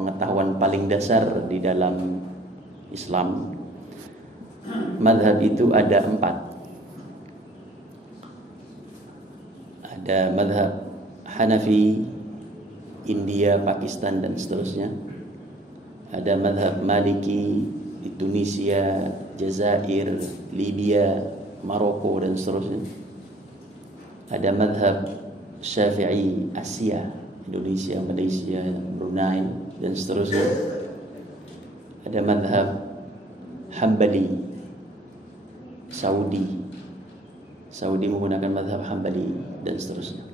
pengetahuan paling dasar di dalam Islam, mazhab itu ada 4. Ada mazhab Hanafi, India, Pakistan dan seterusnya. Ada mazhab Maliki di Tunisia, Jazair, Libya, Maroko dan seterusnya. Ada mazhab Syafi'i Asia, Indonesia, Malaysia, Brunei dan seterusnya. Ada mazhab Hambali, Saudi menggunakan mazhab Hambali dan seterusnya.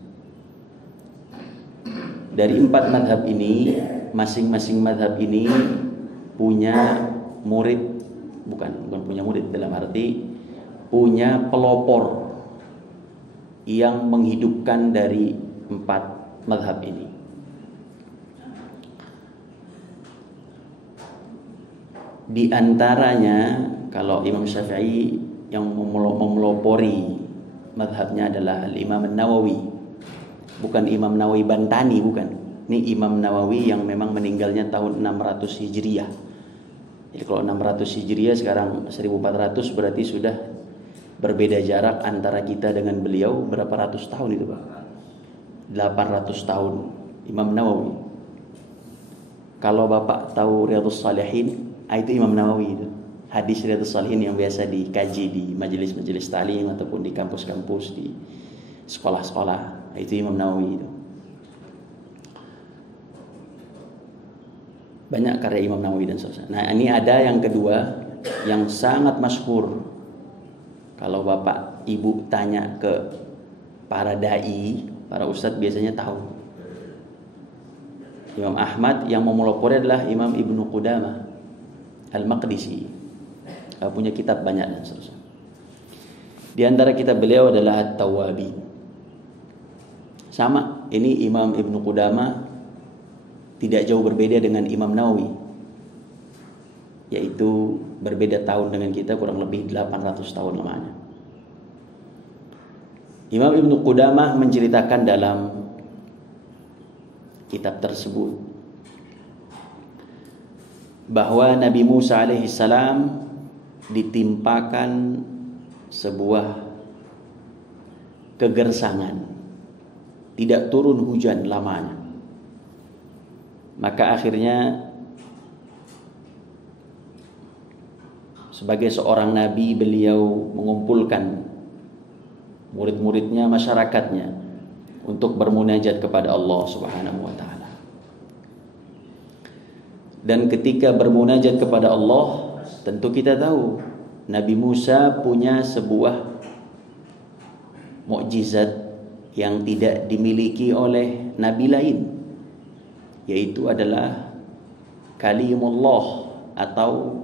Dari 4 mazhab ini, masing-masing mazhab ini punya murid, bukan punya murid dalam arti punya pelopor yang menghidupkan dari 4 mazhab ini. Di antaranya, kalau Imam Syafi'i yang memelopori mazhabnya adalah Al-Imam Nawawi. Bukan Imam Nawawi Bantani, bukan. Ini Imam Nawawi yang memang meninggalnya tahun 600 Hijriah. Jadi kalau 600 Hijriah sekarang 1400, berarti sudah berbeda jarak antara kita dengan beliau berapa ratus tahun itu, Pak? 800 tahun Imam Nawawi. Kalau Bapak tahu Riyadhus Shalihin, itu Imam Nawawi itu. Hadis Riyadhus Shalihin yang biasa dikaji di majelis-majelis ta'lim ataupun di kampus-kampus, di sekolah-sekolah, itu Imam Nawawi itu. Banyak karya Imam Nawawi dan seterusnya. Nah, ini ada yang kedua yang sangat masyhur. Kalau Bapak Ibu tanya ke para dai, para ustadz biasanya tahu. Imam Ahmad yang memelopori adalah Imam Ibnu Qudamah Al-Maqdisi. Punya kitab banyak dan seterusnya. Di antara kitab beliau adalah At-Tawabi. Sama, ini Imam Ibnu Qudamah tidak jauh berbeda dengan Imam Nawawi, yaitu berbeda tahun dengan kita, kurang lebih 800 tahun lamanya. Imam Ibnu Qudamah menceritakan dalam kitab tersebut bahwa Nabi Musa alaihissalam ditimpakan sebuah kegersangan, tidak turun hujan lamanya. Maka akhirnya sebagai seorang nabi, beliau mengumpulkan murid-muridnya, masyarakatnya untuk bermunajat kepada Allah Subhanahu wa taala. Dan ketika bermunajat kepada Allah, tentu kita tahu Nabi Musa punya sebuah mukjizat yang tidak dimiliki oleh nabi lain, yaitu adalah kalimullah, atau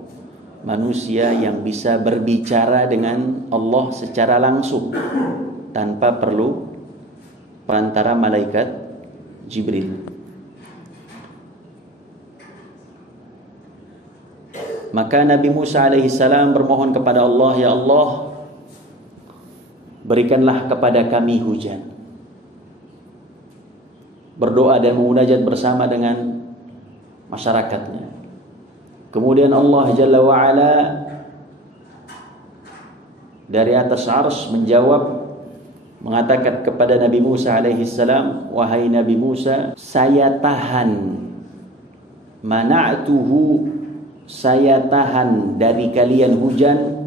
manusia yang bisa berbicara dengan Allah secara langsung tanpa perlu perantara malaikat Jibril. Maka Nabi Musa alaihissalam bermohon kepada Allah, ya Allah, berikanlah kepada kami hujan. Berdoa dan memunajat bersama dengan masyarakatnya. Kemudian Allah Jalla wa'ala dari atas arsy menjawab, mengatakan kepada Nabi Musa alaihissalam, wahai Nabi Musa, saya tahan, mana'tuhu, saya tahan dari kalian hujan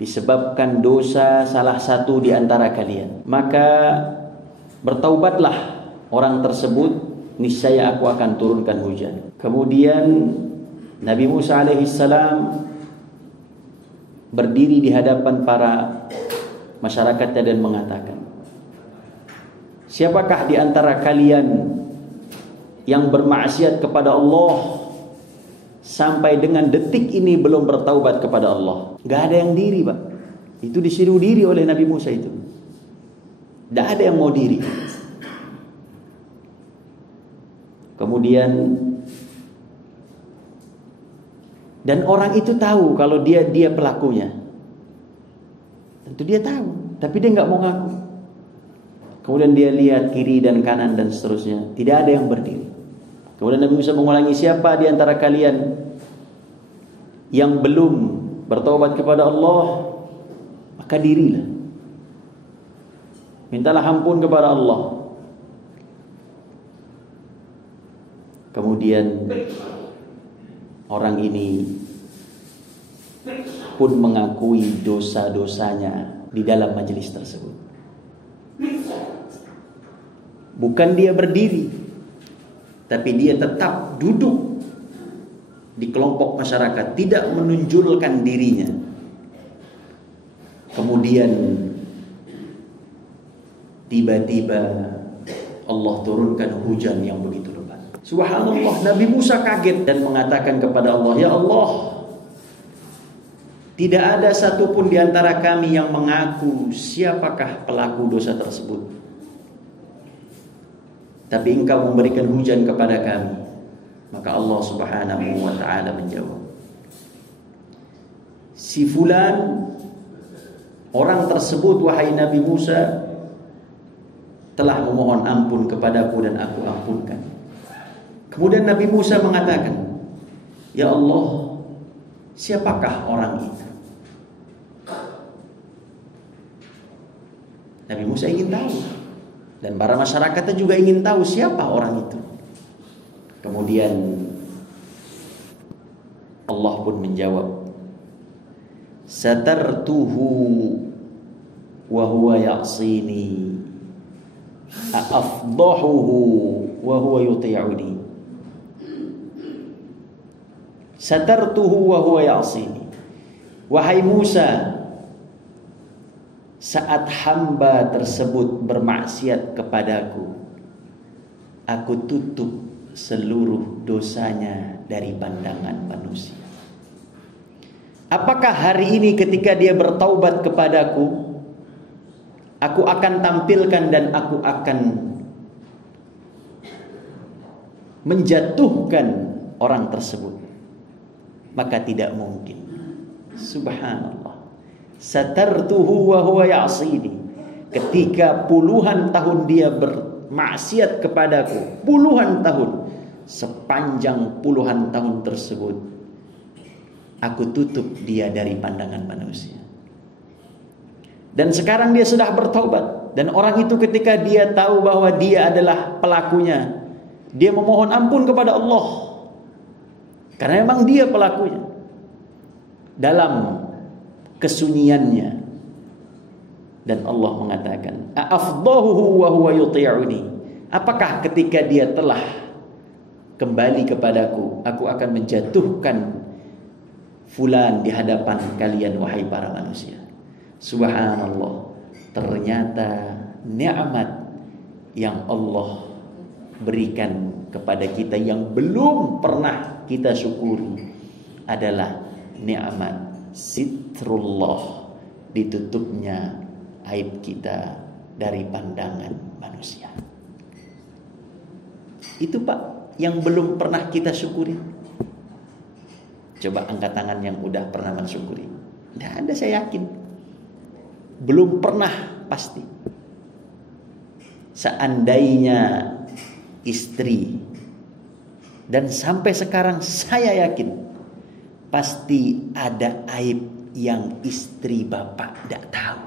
disebabkan dosa salah satu di antara kalian. Maka bertaubatlah orang tersebut, niscaya aku akan turunkan hujan. Kemudian Nabi Musa alaihissalam berdiri di hadapan para masyarakatnya dan mengatakan, siapakah di antara kalian yang bermaksiat kepada Allah sampai dengan detik ini belum bertaubat kepada Allah? Gak ada yang diri, Pak. Itu disuruh diri oleh Nabi Musa itu. Gak ada yang mau diri. Kemudian, dan orang itu tahu kalau dia pelakunya. Tentu dia tahu, tapi dia nggak mau ngaku. Kemudian dia lihat kiri dan kanan dan seterusnya, tidak ada yang berdiri. Kemudian Nabi Musa mengulangi, siapa di antara kalian yang belum bertaubat kepada Allah, maka dirilah, mintalah ampun kepada Allah. Kemudian orang ini pun mengakui dosa-dosanya di dalam majelis tersebut. Bukan dia berdiri, tapi dia tetap duduk di kelompok masyarakat, tidak menunjulkan dirinya. Kemudian tiba-tiba Allah turunkan hujan yang begitu lebat. Subhanallah, Nabi Musa kaget dan mengatakan kepada Allah, ya Allah, tidak ada satupun di antara kami yang mengaku siapakah pelaku dosa tersebut. Tapi Engkau memberikan hujan kepada kami. Maka Allah Subhanahu wa ta'ala menjawab, si fulan, orang tersebut wahai Nabi Musa, telah memohon ampun kepadaku dan aku ampunkan. Kemudian Nabi Musa mengatakan, ya Allah, siapakah orang itu? Nabi Musa ingin tahu, dan para masyarakatnya juga ingin tahu siapa orang itu. Kemudian Allah pun menjawab, satartuhu wa huwa ya'sini afdahuhu wa huwa yuti'uni. Satartuhu wa huwa ya'sini. Wahai Musa, saat hamba tersebut bermaksiat kepadaku, aku tutup seluruh dosanya dari pandangan manusia. Apakah hari ini ketika dia bertaubat kepadaku, aku akan tampilkan dan aku akan menjatuhkan orang tersebut? Maka tidak mungkin. Subhanallah. Satartuhu wa huwa ya'sini. Ketika puluhan tahun dia bermaksiat kepadaku, puluhan tahun, sepanjang puluhan tahun tersebut aku tutup dia dari pandangan manusia. Dan sekarang dia sudah bertaubat, dan orang itu ketika dia tahu bahwa dia adalah pelakunya, dia memohon ampun kepada Allah, karena memang dia pelakunya. Dalam kesunyiannya, dan Allah mengatakan, afdahuhu wa huwa yuti'uni. Apakah ketika dia telah kembali kepadaku, aku akan menjatuhkan fulan di hadapan kalian wahai para manusia. Subhanallah, ternyata nikmat yang Allah berikan kepada kita yang belum pernah kita syukuri adalah nikmat sitrullah, ditutupnya aib kita dari pandangan manusia. Itu Pak yang belum pernah kita syukuri. Coba angkat tangan yang udah pernah mensyukuri. Tidak ada, saya yakin. Belum pernah pasti. Seandainya istri, dan sampai sekarang saya yakin pasti ada aib yang istri bapak tidak tahu.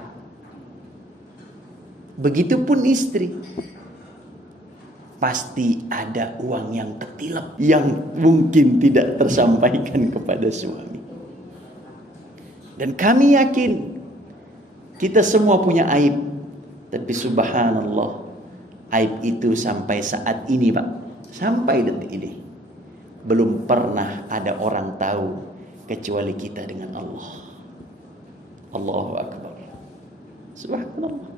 Begitupun istri, pasti ada uang yang tertilap yang mungkin tidak tersampaikan kepada suami. Dan kami yakin kita semua punya aib, tapi subhanallah, aib itu sampai saat ini Pak, sampai detik ini belum pernah ada orang tahu kecuali kita dengan Allah. Allahu Akbar. Subhanallah.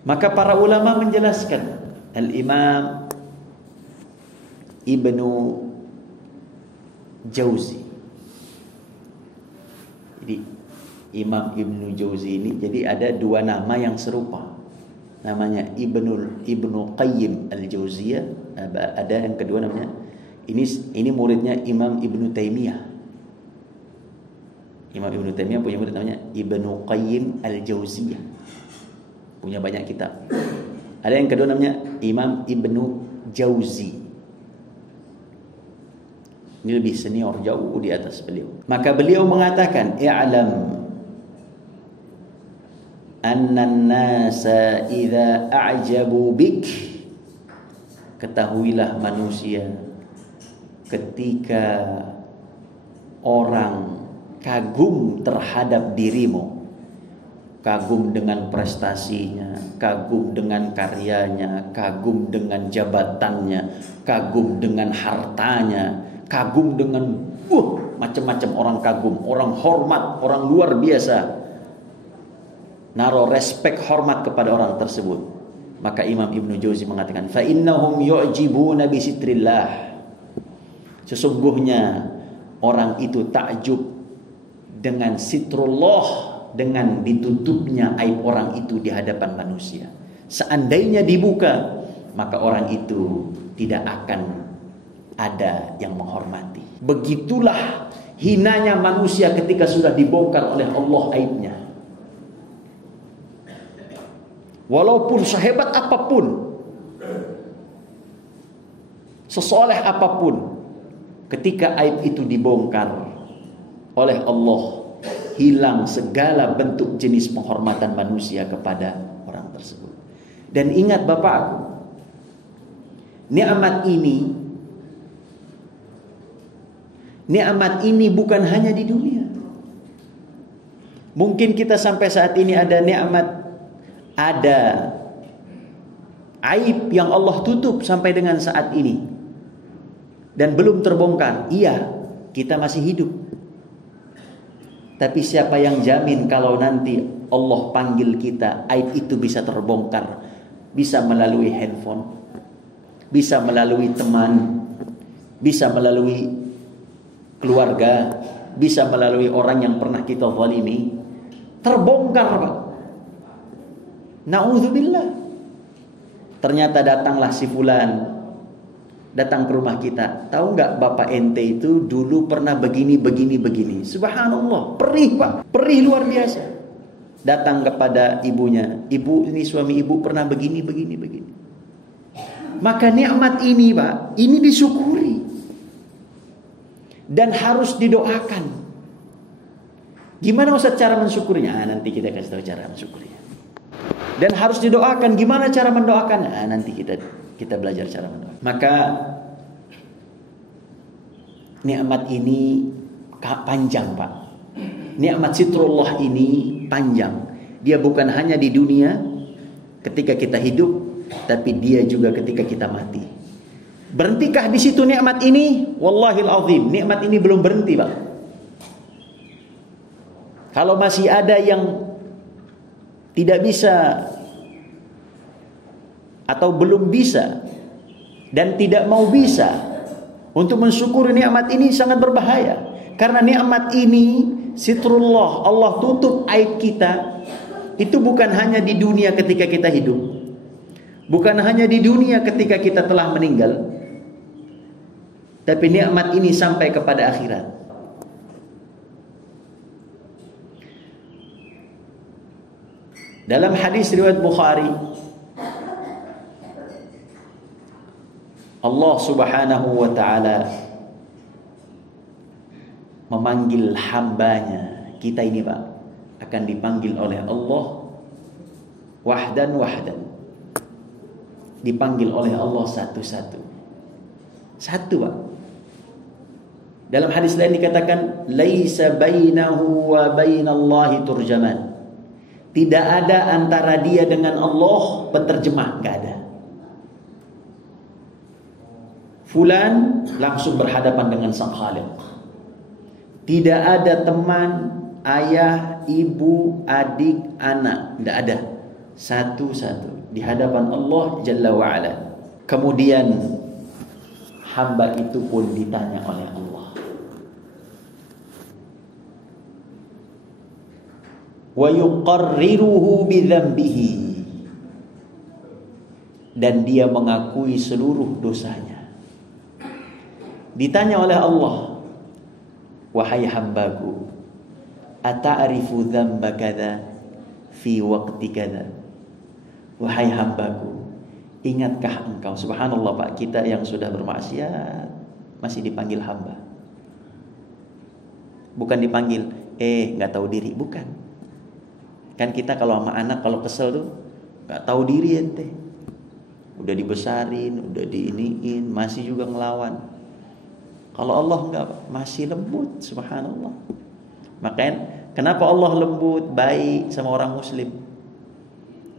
Maka para ulama menjelaskan, Al-Imam Ibnu Jauzi. Jadi Imam Ibnu Jauzi ini, jadi ada dua nama yang serupa. Namanya Ibnu Qayyim Al-Jauziyah, ada yang kedua namanya, ini muridnya Imam Ibnu Taimiyah. Imam Ibnu Taimiyah punya murid namanya Ibnu Qayyim Al-Jauziyah, punya banyak kitab. Ada yang kedua namanya Imam Ibnu Jauzi. Ini lebih senior, jauh di atas beliau. Maka beliau mengatakan, i'lam anna an-nasa idza a'jabu bik, ketahuilah manusia ketika orang kagum terhadap dirimu, kagum dengan prestasinya, kagum dengan karyanya, kagum dengan jabatannya, kagum dengan hartanya, kagum dengan macam-macam orang kagum, orang hormat, orang luar biasa, naruh respek hormat kepada orang tersebut. Maka Imam Ibnu Jauzi mengatakan, fa innahum yu'jibuna bi sitrillah, sesungguhnya orang itu takjub dengan sitrullah, dengan ditutupnya aib orang itu di hadapan manusia. Seandainya dibuka, maka orang itu tidak akan ada yang menghormati. Begitulah hinanya manusia ketika sudah dibongkar oleh Allah aibnya. Walaupun sehebat apapun, sesoleh apapun, ketika aib itu dibongkar oleh Allah, hilang segala bentuk jenis penghormatan manusia kepada orang tersebut. Dan ingat Bapakku, nikmat ini bukan hanya di dunia. Mungkin kita sampai saat ini ada nikmat, ada aib yang Allah tutup sampai dengan saat ini dan belum terbongkar. Iya, kita masih hidup. Tapi siapa yang jamin kalau nanti Allah panggil kita, aib itu bisa terbongkar? Bisa melalui handphone, bisa melalui teman, bisa melalui keluarga, bisa melalui orang yang pernah kita zalimi. Terbongkar, Pak. Na'udzubillah. Ternyata datanglah si fulan, datang ke rumah kita. Tahu nggak bapak ente itu dulu pernah begini. Subhanallah, perih Pak, perih luar biasa. Datang kepada ibunya, ibu ini suami ibu pernah begini. Maka nikmat ini Pak, ini disyukuri dan harus didoakan. Gimana Ustaz cara mensyukurinya? Nanti kita kasih tahu cara mensyukurinya. Dan harus didoakan. Gimana cara mendoakannya? Nanti kita belajar cara mendoakan. Maka nikmat ini panjang Pak. Nikmat sitrullah ini panjang. Dia bukan hanya di dunia ketika kita hidup, tapi dia juga ketika kita mati. Berhentikah di situ nikmat ini? Wallahil azim, nikmat ini belum berhenti Pak. Kalau masih ada yang tidak bisa atau belum bisa dan tidak mau bisa untuk mensyukuri nikmat ini, sangat berbahaya. Karena nikmat ini sitrullah, Allah tutup aib kita. Itu bukan hanya di dunia ketika kita hidup, bukan hanya di dunia ketika kita telah meninggal, tapi nikmat ini sampai kepada akhirat. Dalam hadis riwayat Bukhari, Allah Subhanahu wa ta'ala memanggil hambanya. Kita ini Pak akan dipanggil oleh Allah wahdan. Dipanggil oleh Allah satu-satu Pak. Dalam hadis lain dikatakan, laisa bainahu wa bainallahi turjaman. Tidak ada antara dia dengan Allah penterjemah, enggak ada. Fulan langsung berhadapan dengan Sang Khaliq. Tidak ada teman, ayah, ibu, adik, anak, tidak ada. Satu-satu di hadapan Allah Jalla wa'ala. Kemudian hamba itu pun ditanya oleh Allah, wa yuqarriruhu bidzambihi, dan dia mengakui seluruh dosanya. Ditanya oleh Allah, wahai hambaku, ata'rifu dzamba kadza fi waqti kadza? Wahai hambaku, Ingatkah engkau, subhanallah Pak, kita yang sudah bermaksiat masih dipanggil hamba. Bukan dipanggil nggak tahu diri, bukan. Kan kita kalau sama anak kalau kesel tuh nggak tahu diri ente. Udah dibesarin, udah diiniin, masih juga ngelawan. Kalau Allah enggak, masih lembut, subhanallah. Makanya kenapa Allah lembut, baik sama orang muslim?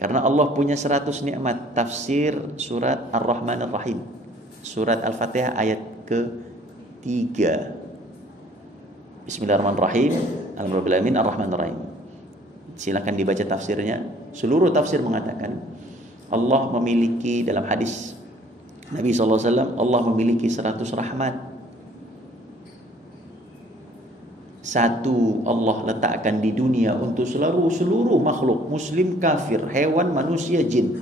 Karena Allah punya 100 nikmat. Tafsir surat Ar-Rahman Ar-Rahim, surat Al-Fatihah ayat ke-3. Bismillahirrahmanirrahim. Alhamdulillahirabbil alamin Ar-Rahman Ar-Rahim. Silakan dibaca tafsirnya. Seluruh tafsir mengatakan Allah memiliki, dalam hadis Nabi SAW, Allah memiliki 100 rahmat. Satu Allah letakkan di dunia untuk seluruh makhluk, muslim, kafir, hewan, manusia, jin.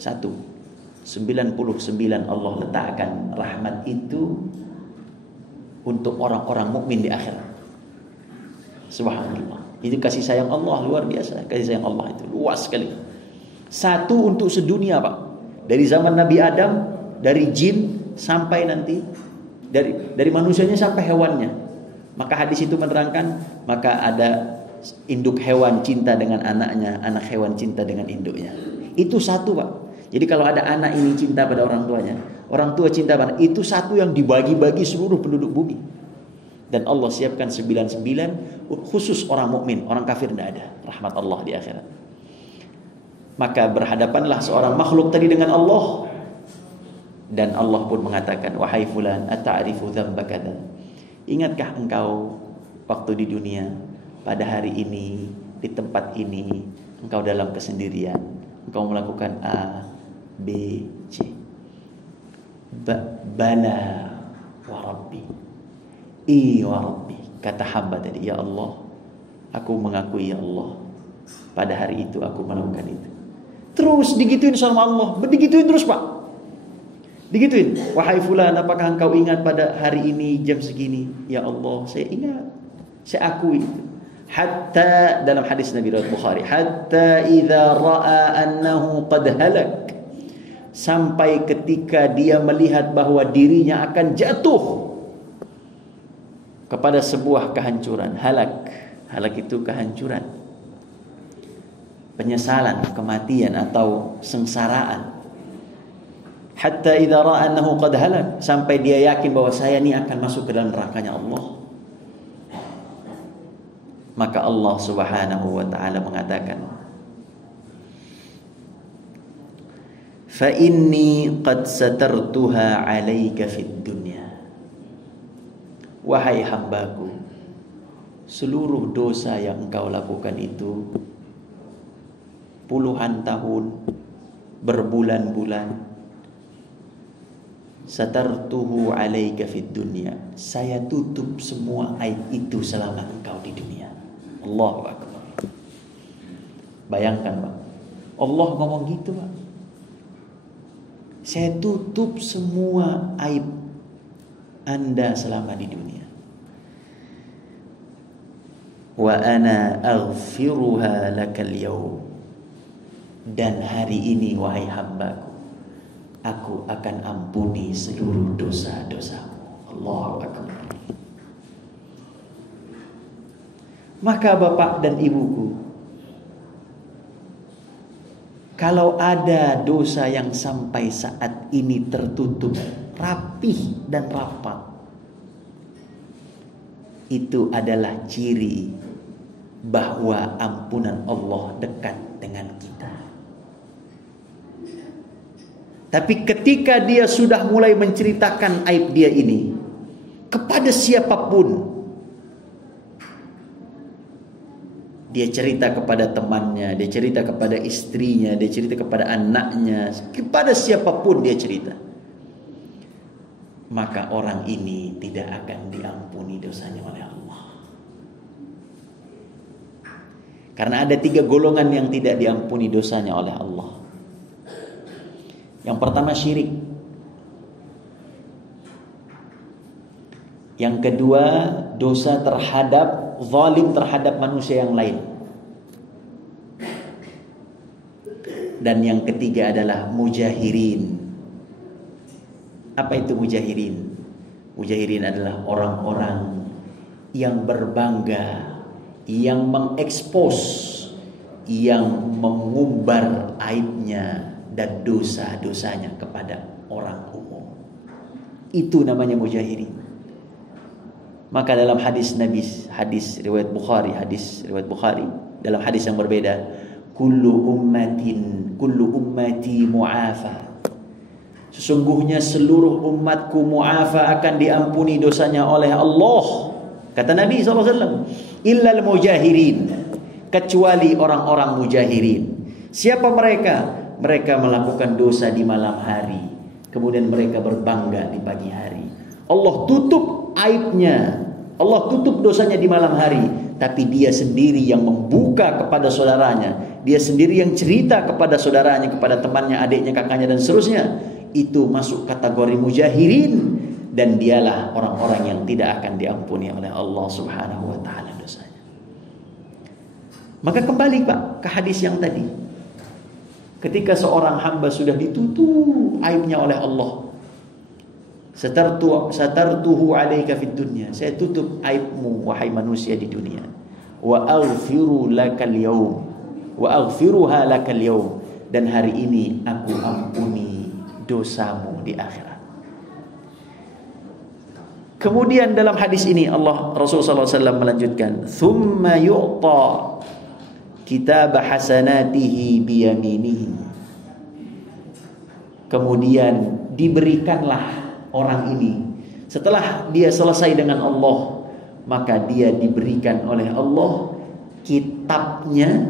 99 Allah letakkan rahmat itu untuk orang-orang mukmin di akhirat. Subhanallah. Itu kasih sayang Allah luar biasa. Kasih sayang Allah itu luas sekali. Satu untuk sedunia, Pak. Dari zaman Nabi Adam, dari jin sampai nanti dari manusianya sampai hewannya. Maka hadis itu menerangkan, maka ada induk hewan cinta dengan anaknya, anak hewan cinta dengan induknya. Itu satu, Pak. Jadi kalau ada anak ini cinta pada orang tuanya, orang tua cinta pada, itu satu yang dibagi-bagi seluruh penduduk bumi. Dan Allah siapkan 99 khusus orang mukmin, orang kafir tidak ada rahmat Allah di akhirat. Maka berhadapanlah seorang makhluk tadi dengan Allah, dan Allah pun mengatakan, wahai fulan, ata'rifu dzamba kadza? Ingatkah engkau waktu di dunia, pada hari ini, di tempat ini, engkau dalam kesendirian, engkau melakukan A, B, C. Bala wa rabbi. Wa rabbi. Kata hamba tadi, ya Allah, aku mengakui ya Allah, pada hari itu aku melakukan itu. Terus digituin sama Allah, digituin terus, Pak. Digituin, wahai fulan, apakah engkau ingat pada hari ini jam segini? Ya Allah, saya ingat, saya akui itu. Hatta, dalam hadis Nabi riwayat Bukhari, hatta idza ra'a annahu qad halak, sampai ketika dia melihat bahwa dirinya akan jatuh kepada sebuah kehancuran. Halak itu kehancuran, penyesalan, kematian atau sengsaraan. Hatta idza ra'a annahu qad halak, sampai dia yakin bahwa saya ini akan masuk ke dalam nerakanya Allah. Maka Allah Subhanahu wa taala mengatakan, fa inni qad satartuha 'alaika fid dunya. Wahai hambaku, seluruh dosa yang engkau lakukan itu puluhan tahun, berbulan-bulan, satartuhu 'alaika fid dunya, saya tutup semua aib itu selama engkau di dunia. Allahu akbar. Bayangkan, Pak. Allah ngomong gitu, Pak. Saya tutup semua aib Anda selama di dunia. Wa ana aghfiruha lakal yawm. Dan hari ini wahai hambaku, aku akan ampuni seluruh dosa-dosamu. Allahu akbar. Maka Bapak dan Ibuku, kalau ada dosa yang sampai saat ini tertutup rapih dan rapat, itu adalah ciri bahwa ampunan Allah dekat dengan kita. Tapi ketika dia sudah mulai menceritakan aib dia ini kepada siapapun, dia cerita kepada temannya, dia cerita kepada istrinya, dia cerita kepada anaknya, kepada siapapun dia cerita, maka orang ini tidak akan diampuni dosanya oleh Allah. Karena ada 3 golongan yang tidak diampuni dosanya oleh Allah. Yang pertama syirik. Yang kedua dosa terhadap, zalim terhadap manusia yang lain. Dan yang ketiga adalah mujahirin. Apa itu mujahirin? Mujahirin adalah orang-orang yang berbangga, yang mengekspos, yang mengumbar aibnya dan dosa-dosanya kepada orang umum. Itu namanya mujahirin. Maka dalam hadis Nabi, hadis riwayat Bukhari dalam hadis yang berbeda, kullu ummati mu'afa. Sesungguhnya seluruh umatku mu'afa, akan diampuni dosanya oleh Allah. Kata Nabi SAW, illal mujahirin, kecuali orang-orang mujahirin. Siapa mereka? Mereka melakukan dosa di malam hari, kemudian mereka berbangga di pagi hari. Allah tutup aibnya, Allah tutup dosanya di malam hari, tapi dia sendiri yang membuka kepada saudaranya, dia sendiri yang cerita kepada saudaranya, kepada temannya, adiknya, kakaknya, dan seterusnya. Itu masuk kategori mujahirin, dan dialah orang-orang yang tidak akan diampuni oleh Allah Subhanahu wa taala dosanya. Maka kembali Pak ke hadis yang tadi. Ketika seorang hamba sudah ditutup aibnya oleh Allah, satartuhu alaika fid dunya, saya tutup aibmu wahai manusia di dunia, wa aghfiru lakal yaum wa aghfiruha lakal yaum, dan hari ini aku ampuni dosamu di akhirat. Kemudian dalam hadis ini Rasulullah SAW melanjutkan, thumma yu'ta kitab hasanatihi biyaminihi. Kemudian diberikanlah orang ini, setelah dia selesai dengan Allah, maka dia diberikan oleh Allah kitabnya,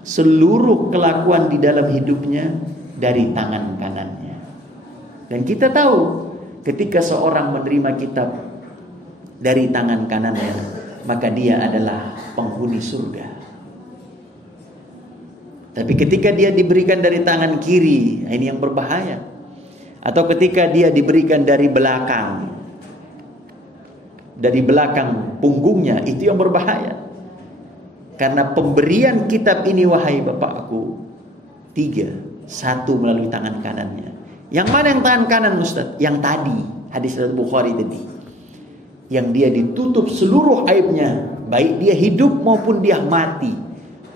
seluruh kelakuan di dalam hidupnya dari tangan kanannya. Dan kita tahu ketika seorang menerima kitab dari tangan kanannya, maka dia adalah penghuni surga. Tapi ketika dia diberikan dari tangan kiri, ini yang berbahaya. Atau ketika dia diberikan dari belakang punggungnya, itu yang berbahaya. Karena pemberian kitab ini, wahai bapakku, 3. 1 melalui tangan kanannya. Yang mana yang tangan kanan Ustaz? Yang tadi, hadis Bukhari tadi, yang dia ditutup seluruh aibnya, baik dia hidup maupun dia mati,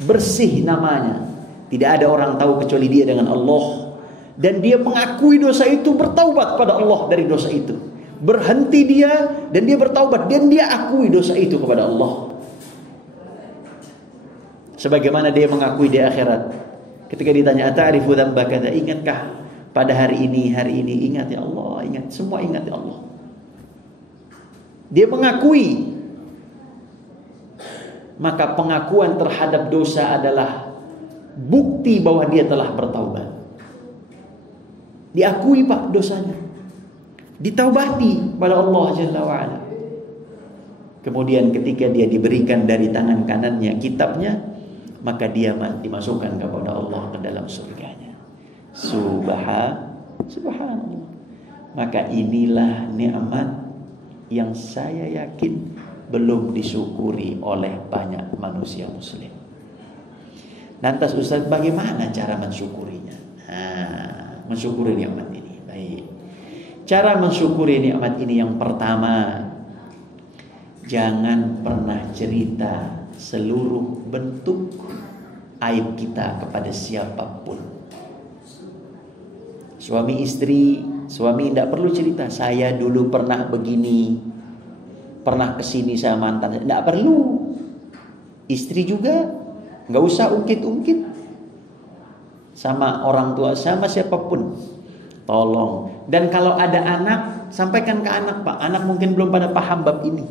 bersih namanya, tidak ada orang tahu kecuali dia dengan Allah. Dan dia mengakui dosa itu, bertaubat pada Allah dari dosa itu. Berhenti dia, dan dia bertaubat, dan dia akui dosa itu kepada Allah. Sebagaimana dia mengakui di akhirat, ketika ditanya, ata'rifu dzambaka, ingatkah pada hari ini, ingat ya Allah, ingat, semua ingat ya Allah. Dia mengakui. Maka pengakuan terhadap dosa adalah bukti bahwa dia telah bertaubat. Diakui Pak dosanya, ditaubati pada Allah Jalla wa'ala. Kemudian ketika dia diberikan dari tangan kanannya kitabnya, maka dia dimasukkan kepada Allah ke dalam surganya. Subhanallah. Maka inilah nikmat yang saya yakin belum disyukuri oleh banyak manusia muslim. Lantas Ustaz, bagaimana cara mensyukurinya? Mensyukuri nikmat ini. Baik. Cara mensyukuri nikmat ini yang pertama, jangan pernah cerita seluruh bentuk aib kita kepada siapapun. Suami istri, suami tidak perlu cerita, saya dulu pernah begini, pernah kesini sama mantan, tidak perlu. Istri juga nggak usah ungkit-ungkit sama orang tua, sama siapapun, tolong. Dan kalau ada anak, sampaikan ke anak Pak. Anak mungkin belum pada paham bab ini.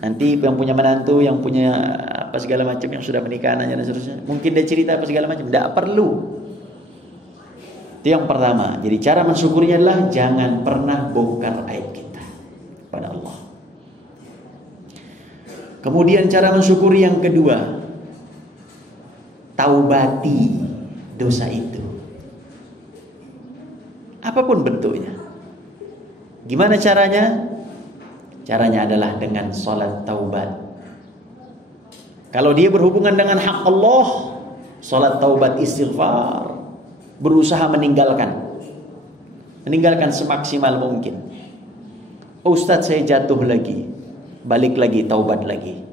Nanti yang punya menantu, yang punya apa segala macam, yang sudah menikah dan seterusnya, mungkin dia cerita apa segala macam, tidak perlu. Itu yang pertama. Jadi cara mensyukurinya adalah jangan pernah bongkar aib kita pada Allah. Kemudian cara mensyukuri yang kedua, taubati dosa itu, apapun bentuknya. Gimana caranya? Caranya adalah dengan salat taubat. Kalau dia berhubungan dengan hak Allah, salat taubat istighfar. berusaha meninggalkan semaksimal mungkin. Oh, Ustadz, saya jatuh lagi, balik lagi, taubat lagi.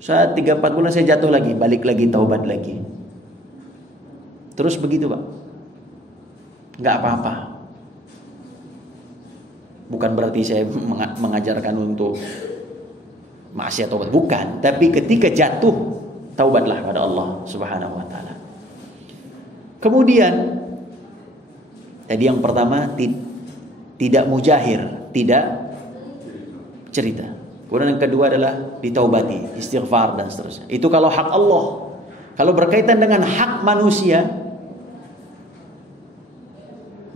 Saat 3-4 bulan saya jatuh lagi, balik lagi, taubat lagi. Terus begitu, Pak. Nggak apa-apa. Bukan berarti saya mengajarkan untuk maksiat taubat, bukan. Tapi ketika jatuh, taubatlah pada Allah Subhanahu wa taala. Kemudian tadi yang pertama, tidak mujahir, tidak cerita. Kemudian yang kedua adalah ditaubati, istighfar dan seterusnya. Itu kalau hak Allah. Kalau berkaitan dengan hak manusia,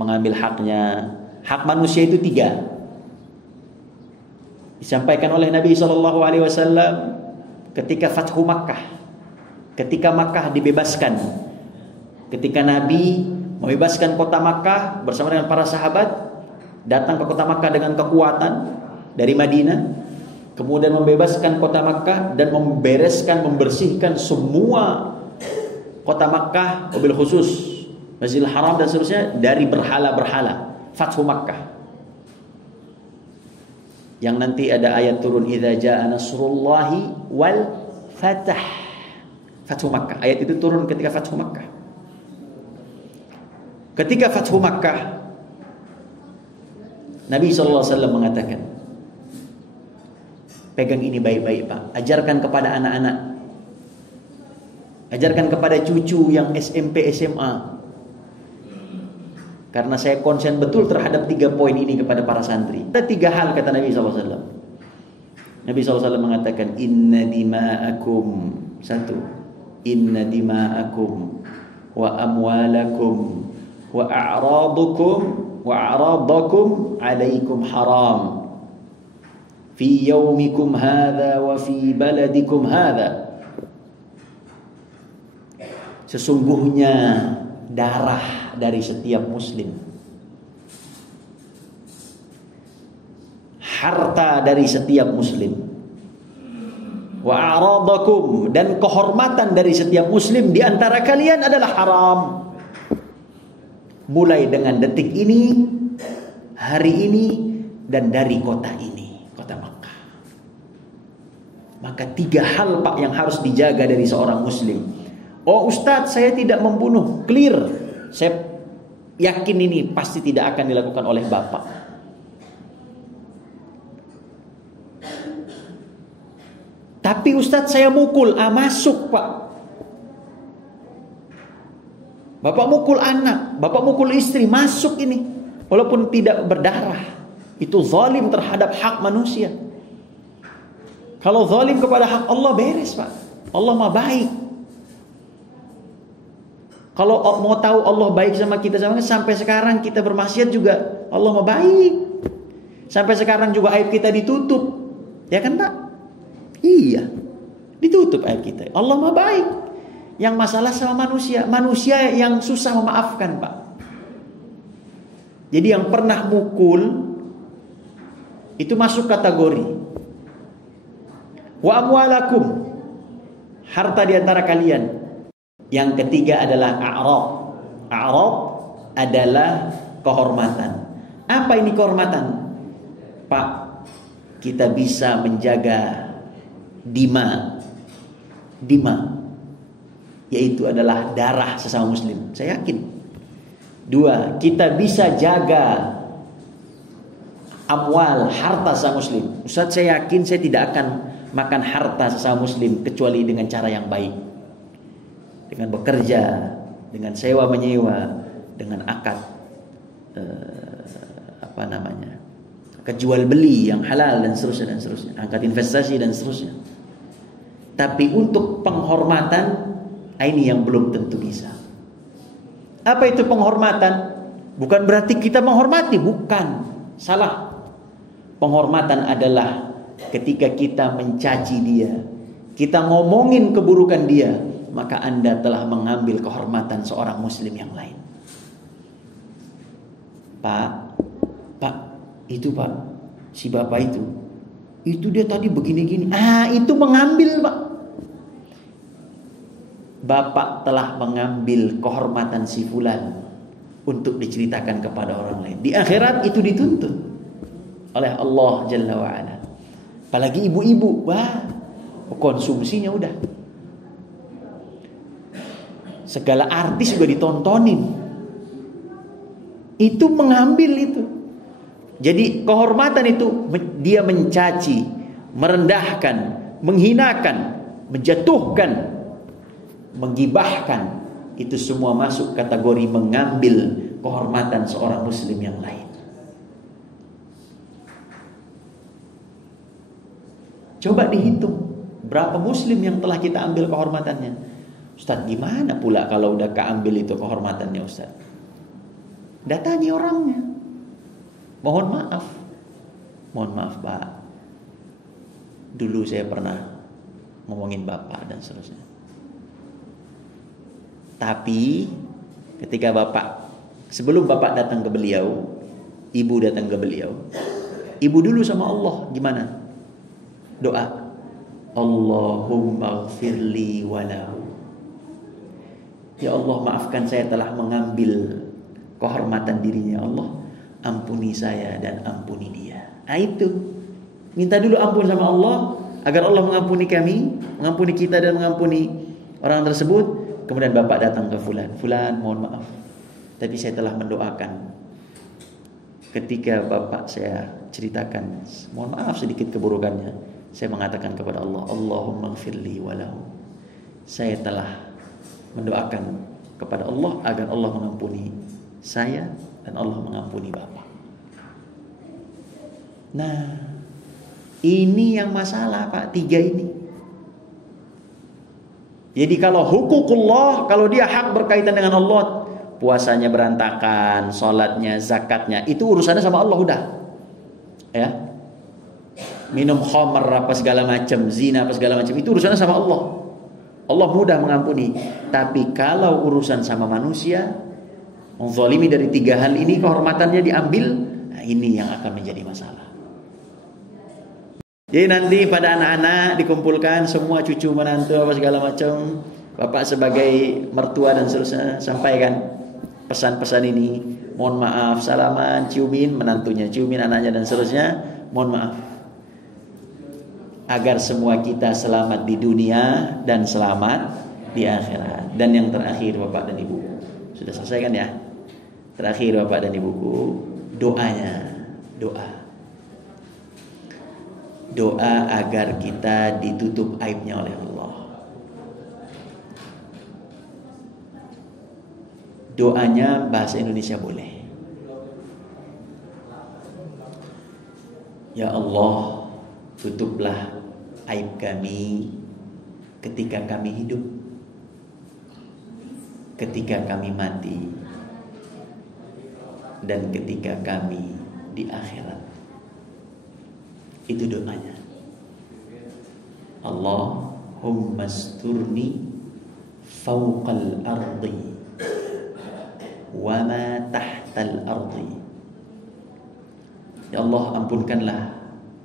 mengambil haknya. Hak manusia itu 3. Disampaikan oleh Nabi SAW ketika Fathu Makkah. Ketika Makkah dibebaskan. Ketika Nabi membebaskan kota Makkah bersama dengan para sahabat, datang ke kota Makkah dengan kekuatan dari Madinah. Kemudian membebaskan kota Makkah dan membersihkan semua kota Makkah, wabil khusus Masjidil Haram dan seterusnya, dari berhala-berhala. Fathu Makkah, yang nanti ada ayat turun, idza jaa nasrullahi wal fath. Fathu Makkah, ayat itu turun ketika Fathu Makkah. Ketika Fathu Makkah, Nabi SAW mengatakan, pegang ini baik-baik, Pak. Ajarkan kepada anak-anak, ajarkan kepada cucu yang SMP, SMA. Karena saya konsen betul terhadap 3 poin ini kepada para santri. Ada 3 hal kata Nabi SAW. Nabi SAW mengatakan, inna dima'akum, 1, inna dima'akum wa amwalakum wa a'radakum alaikum haram fi yaumikum hadha wa fi baladikum hadha. Sesungguhnya darah dari setiap muslim, harta dari setiap muslim, wa a'radakum, dan kehormatan dari setiap muslim di antara kalian adalah haram. Mulai dengan detik ini, hari ini, dan dari kota ini, kota Makkah. Maka 3 hal, Pak, yang harus dijaga dari seorang muslim. Oh, Ustadz, saya tidak membunuh. Clear. Saya yakin ini pasti tidak akan dilakukan oleh Bapak. Tapi Ustadz, saya mukul. Masuk, Pak. Bapak mukul anak, Bapak mukul istri, masuk ini. Walaupun tidak berdarah. Itu zalim terhadap hak manusia. Kalau zalim kepada hak Allah, beres, Pak. Allah mah baik. Kalau mau tahu Allah baik sama kita, sampai sekarang kita bermaksiat juga Allah mah baik. Sampai sekarang juga aib kita ditutup. Ya kan, Pak? Iya. Ditutup aib kita. Allah mah baik. Yang masalah sama manusia. Manusia yang susah memaafkan, Pak. Jadi yang pernah mukul itu masuk kategori. Wa amwalakum, harta di antara kalian. Yang ketiga adalah a'rad. A'rad adalah kehormatan. Apa ini kehormatan? Pak, kita bisa menjaga dima, yaitu adalah darah sesama muslim. Saya yakin. 2, kita bisa jaga amwal, harta sesama muslim. Ustaz, saya yakin saya tidak akan makan harta sesama muslim kecuali dengan cara yang baik. Dengan bekerja, dengan sewa menyewa, dengan akad kejual beli yang halal dan seterusnya, akad investasi dan seterusnya. Tapi untuk penghormatan, ini yang belum tentu bisa. Apa itu penghormatan? Bukan berarti kita menghormati, bukan. Salah. Penghormatan adalah ketika kita mencaci dia, kita ngomongin keburukan dia, maka Anda telah mengambil kehormatan seorang muslim yang lain. Pak, itu Pak, si bapak itu dia tadi begini-gini. Itu mengambil, Pak. bapak telah mengambil kehormatan si fulan untuk diceritakan kepada orang lain. Di akhirat itu dituntut oleh Allah Jalla wa'ala. Apalagi ibu-ibu, wah, konsumsinya udah. Segala artis juga ditontonin. Itu mengambil itu. Jadi kehormatan itu dia mencaci, merendahkan, menghinakan, menjatuhkan, menggibahkan. Itu semua masuk kategori mengambil kehormatan seorang muslim yang lain. Coba dihitung berapa muslim yang telah kita ambil kehormatannya. Ustaz, gimana pula kalau udah keambil itu kehormatannya Ustaz? Datangi orangnya. Mohon maaf Pak, dulu saya pernah ngomongin Bapak dan seterusnya. Tapi ketika Bapak, sebelum Bapak datang ke beliau, Ibu datang ke beliau, Ibu dulu sama Allah gimana? Doa, Allahumma gfirli walahu. Ya Allah, maafkan saya telah mengambil kehormatan dirinya. Allah, ampuni saya dan ampuni dia. Nah itu, minta dulu ampun sama Allah agar Allah mengampuni kami, mengampuni kita dan mengampuni orang tersebut. Kemudian Bapak datang ke Fulan, mohon maaf, tapi saya telah mendoakan. Ketika Bapak saya ceritakan, mohon maaf sedikit keburukannya, saya mengatakan kepada Allah, Allahumma gfirli walahu. Saya telah mendoakan kepada Allah agar Allah mengampuni saya dan Allah mengampuni Bapak. Nah, ini yang masalah Pak, 3 ini. Jadi kalau hukukullah, kalau dia hak berkaitan dengan Allah, puasanya berantakan, sholatnya, zakatnya, itu urusannya sama Allah udah. Ya, minum khamr apa segala macam, zina apa segala macam, itu urusannya sama Allah. Allah mudah mengampuni. Tapi kalau urusan sama manusia, menzalimi dari 3 hal ini, kehormatannya diambil, nah ini yang akan menjadi masalah. Jadi nanti pada anak-anak dikumpulkan semua cucu menantu apa segala macam, Bapak sebagai mertua dan seterusnya sampaikan pesan-pesan ini. Mohon maaf, salaman, ciumin menantunya, ciumin anaknya dan seterusnya. Mohon maaf. Agar semua kita selamat di dunia dan selamat di akhirat. Dan yang terakhir Bapak dan Ibu, sudah selesai kan ya? Terakhir Bapak dan Ibuku, doanya, doa agar kita ditutup aibnya oleh Allah. Doanya bahasa Indonesia boleh. Ya Allah, tutuplah aib kami ketika kami hidup, ketika kami mati, dan ketika kami di akhirat. Itu doanya. Allahumma asturni fawqal ardi wa ma tahtal ardi. Ya Allah, ampunkanlah,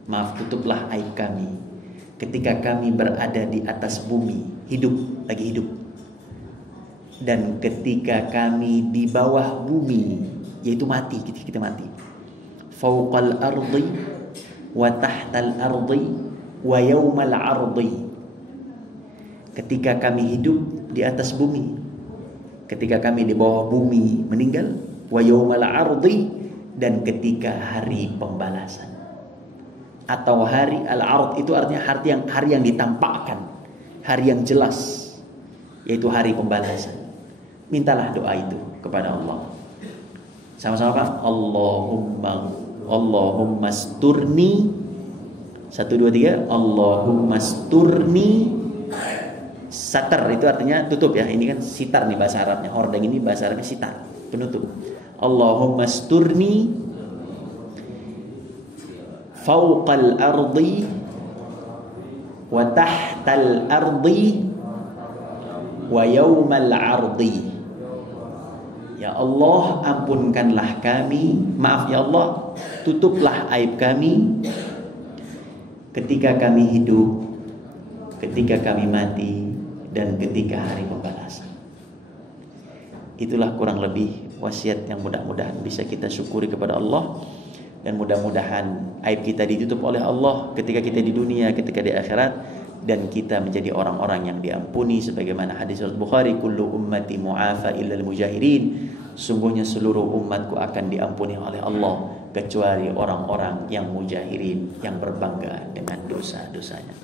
maaf, tutuplah aib kami ketika kami berada di atas bumi, lagi hidup, dan ketika kami di bawah bumi, yaitu mati, kita mati. Fawqal ardi wa tahtal ardi wa yaumal ardi. Ketika kami hidup di atas bumi, ketika kami di bawah bumi meninggal, wa yaumal ardi, dan ketika hari pembalasan. Atau hari al-ard itu artinya hari yang ditampakkan, hari yang jelas, yaitu hari pembalasan. Mintalah doa itu kepada Allah. Sama-sama Pak. Allahumma asturni, 1, 2, 3. Allahumma asturni. Satar itu artinya tutup ya. Ini kan sitar nih bahasa Arabnya. Hordeng ini bahasa Arabnya sitar, penutup. Allahumma asturni fawqal ardi wa tahtal ardi wa yawmal ardi. Ya Allah, ampunkanlah kami, maaf ya Allah, tutuplah aib kami ketika kami hidup, ketika kami mati, dan ketika hari pembalasan. Itulah kurang lebih wasiat yang mudah-mudahan bisa kita syukuri kepada Allah, dan mudah-mudahan aib kita ditutup oleh Allah ketika kita di dunia, ketika di akhirat, dan kita menjadi orang-orang yang diampuni sebagaimana hadis Bukhari, kullu ummati mu'afa illal mujahirin, sungguhnya seluruh umatku akan diampuni oleh Allah kecuali orang-orang yang mujahirin, yang berbangga dengan dosa-dosanya.